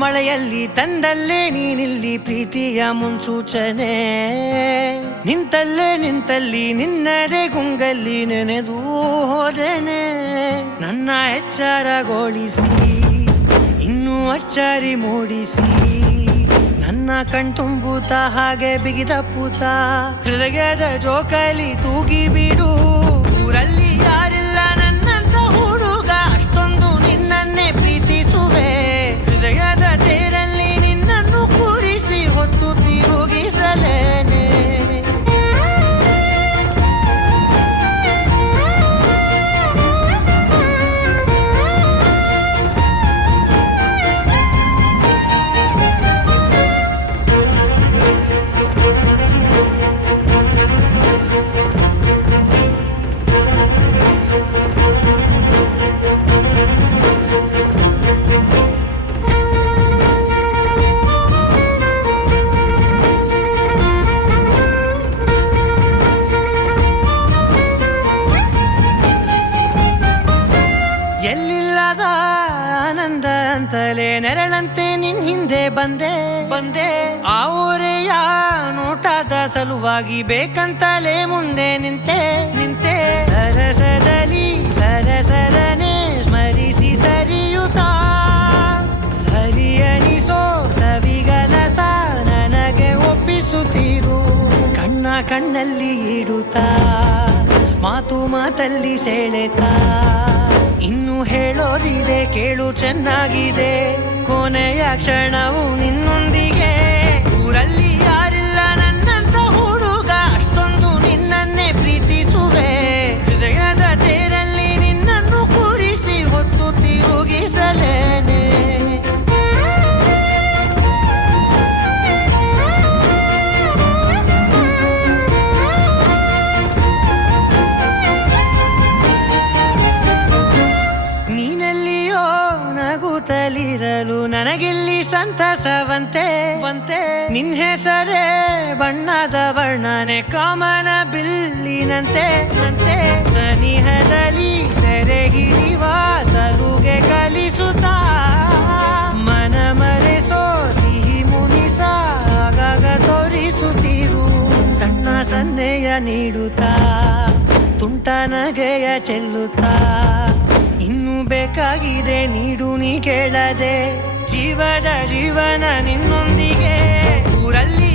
ಮಳೆಯಲ್ಲಿ ತಂದಲ್ಲೇ ನೀನಿಲ್ಲಿ ಪ್ರೀತಿಯ ಮುನ್ಸೂಚನೆ, ನಿಂತಲ್ಲಿ ನಿನ್ನದೇ ಗುಂಗಲ್ಲಿ ನೆನೆದು ಹೋದೆನೆ. ನನ್ನ ಎಚ್ಚರಗೊಳಿಸಿ ಇನ್ನೂ ಅಚ್ಚರಿ ಮೂಡಿಸಿ, ನನ್ನ ಕಣ್ತುಂಬುತ್ತ ಹಾಗೆ ಬಿಗಿದಪ್ಪುತ್ತ ಹೃದಯದ ಜೋಕಾಲಿ ತೂಗಿ ಬಿಡು. ಊರಲ್ಲಿ ಯಾರಿಲ್ಲ ನನ್ನಂತ ಹುಡುಗ, ಅಷ್ಟೊಂದು ನಿನ್ನನ್ನೇ ಪ್ರೀತಿಸುವೆ. ಹೃದಯದ ತೇರಲ್ಲಿ ನಿನ್ನನ್ನು ಕೂರಿಸಿ ಹೊತ್ತು ತಿರುಗಿಸಲೇನೆ. ಎಲ್ಲಿಲ್ಲದ ಆನಂದ ಅಂತಲೇ ನೆರಳಂತೆ ನಿನ್ ಹಿಂದೆ ಬಂದೆ. ಆ ಊರೆಯ ನೋಟದ ಸಲುವಾಗಿ ಬೇಕಂತಲೇ ಮುಂದೆ ನಿಂತೆ. ಸರಸರನೆ ಸ್ಮರಿಸಿ ಸರಿಯುತ್ತಾ, ಸರಿಯನಿಸೋ ಸವಿಗನಸ ನನಗೆ ಒಪ್ಪಿಸುತ್ತೀರು. ಕಣ್ಣಲ್ಲಿ ಇಡುತ್ತಾ, ಮಾತಲ್ಲಿ ಸೆಳೆತಾ, ಇನ್ನು ಹೇಳೋದಿದೆ ಕೇಳು ಚೆನ್ನಾಗಿದೆ. ಕೊನೆಯ ಕ್ಷಣವು ನಿನ್ನೊಂದಿಗೆ. ಊರಲ್ಲಿ ಯಾರಿಲ್ಲ ನನ್ನಂತ ಹುಡುಗ, ಅಷ್ಟೊಂದು ನಿನ್ನನ್ನೇ ಪ್ರೀತಿಸುವೆ. ಹೃದಯದ ತೇರಲ್ಲಿ ನಿನ್ನನ್ನು ಕೂರಿಸಿ ಹೊತ್ತು ತಿರುಗಿಸಲೇನೆ. ನೀನೆಲ್ಲಿಯೋ ನಗುತ್ತಲಿರಲು ನನಗಿಲ್ಲಿ ಸಂತಸವಂತೆ. ನಿನ್ ಹೆಸರೇ ಬಣ್ಣದ ವರ್ಣನೆ ಕಾಮನ ಬಿಲ್ಲಿನಂತೆ. ಸನಿಹದಲ್ಲಿ ಸೆರೆ ಹಿಡಿಯುವ ಸಲುಗೆ ಕಲಿಸುತ್ತಾ, ಮನ ಮರೆಸೋ ಸಿಹಿ ಮುನಿಸ ಆಗಾಗ ತೋರಿಸುತ್ತೀರು. ಸಣ್ಣ ಸನ್ನೆಯ ನೀಡುತ್ತಾ, ತುಂಟ ನಗೆಯ ಚೆಲ್ಲುತ್ತಾ, ಇನ್ನು ಬೇಕಾಗಿದೆ ನೀಡು ನೀ ಕೇಳದೆ. ಜೀವನ ನಿನ್ನೊಂದಿಗೆ. ಊರಲ್ಲಿ